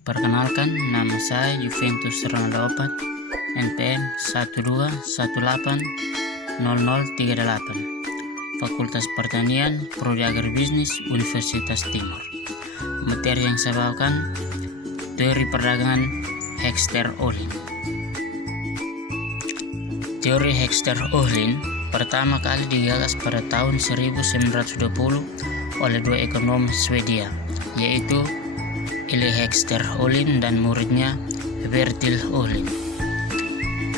Perkenalkan, nama saya Juventus Ronaldo NPM 12180038, Fakultas Pertanian, Prodi Agribisnis, Universitas Timur. Materi yang saya bawakan, teori perdagangan Hekster-Ohlin. Teori Hekster-Ohlin pertama kali digagas pada tahun 1920 oleh dua ekonom Swedia, yaitu Elie Hekster-Ohlin dan muridnya Bertil Ohlin.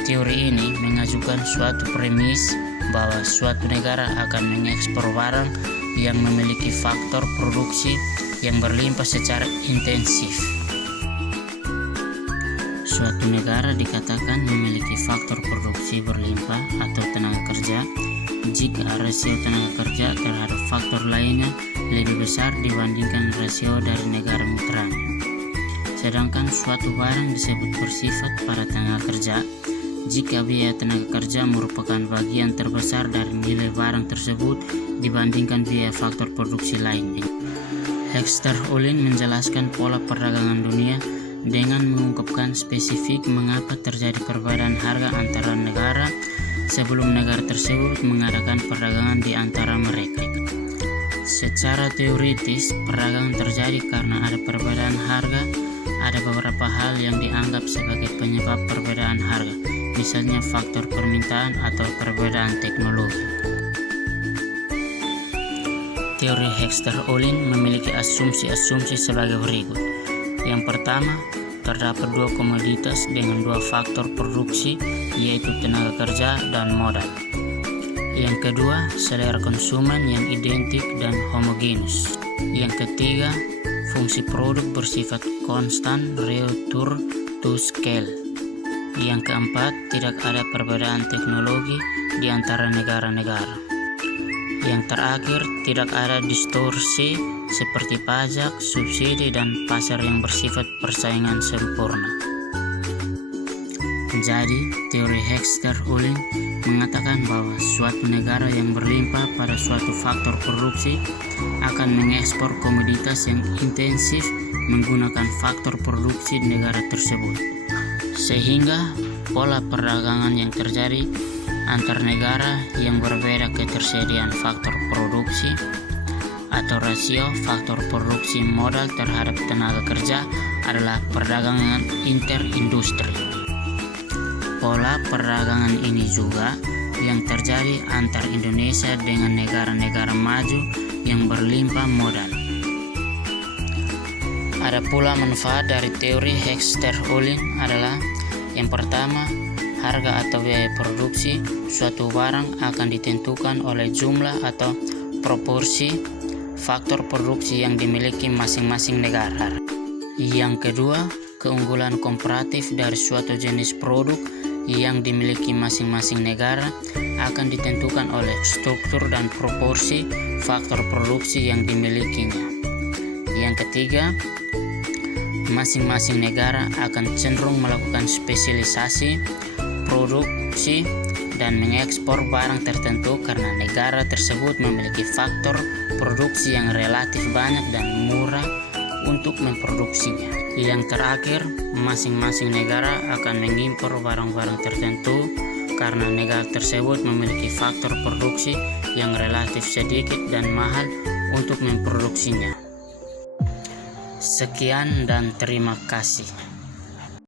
Teori ini mengajukan suatu premis bahwa suatu negara akan mengekspor barang yang memiliki faktor produksi yang berlimpah secara intensif. Suatu negara dikatakan memiliki faktor produksi berlimpah atau tenaga kerja jika rasio tenaga kerja terhadap faktor lainnya lebih besar dibandingkan rasio dari negara mitranya. Sedangkan suatu barang disebut bersifat pada tenaga kerja jika biaya tenaga kerja merupakan bagian terbesar dari nilai barang tersebut dibandingkan biaya faktor produksi lainnya. Hekster-Ohlin menjelaskan pola perdagangan dunia dengan mengungkapkan spesifik mengapa terjadi perbedaan harga antara negara sebelum negara tersebut mengadakan perdagangan di antara mereka. Secara teoritis, perdagangan terjadi karena ada perbedaan harga. Ada beberapa hal yang dianggap sebagai penyebab perbedaan harga, misalnya faktor permintaan atau perbedaan teknologi. Teori Hekster-Ohlin memiliki asumsi-asumsi sebagai berikut. Yang pertama, terdapat dua komoditas dengan dua faktor produksi, yaitu tenaga kerja dan modal. Yang kedua, selera konsumen yang identik dan homogenus. Yang ketiga, fungsi produk bersifat konstan return to scale. Yang keempat, tidak ada perbedaan teknologi di antara negara-negara. Yang terakhir, tidak ada distorsi seperti pajak, subsidi, dan pasar yang bersifat persaingan sempurna. Jadi, teori Hekster-Ohlin mengatakan bahwa suatu negara yang berlimpah pada suatu faktor produksi akan mengekspor komoditas yang intensif menggunakan faktor produksi negara tersebut. Sehingga pola perdagangan yang terjadi antar negara yang berbeda ketersediaan faktor produksi atau rasio faktor produksi modal terhadap tenaga kerja adalah perdagangan interindustri. Pola perdagangan ini juga yang terjadi antar Indonesia dengan negara-negara maju yang berlimpah modal. Ada pula manfaat dari teori Hekster-Ohlin adalah yang pertama, harga atau biaya produksi suatu barang akan ditentukan oleh jumlah atau proporsi faktor produksi yang dimiliki masing-masing negara. Yang kedua, keunggulan komparatif dari suatu jenis produk yang dimiliki masing-masing negara akan ditentukan oleh struktur dan proporsi faktor produksi yang dimilikinya. Yang ketiga, masing-masing negara akan cenderung melakukan spesialisasi produksi dan mengekspor barang tertentu karena negara tersebut memiliki faktor produksi yang relatif banyak dan murah untuk memproduksinya. Yang terakhir, masing-masing negara akan mengimpor barang-barang tertentu karena negara tersebut memiliki faktor produksi yang relatif sedikit dan mahal untuk memproduksinya. Sekian dan terima kasih.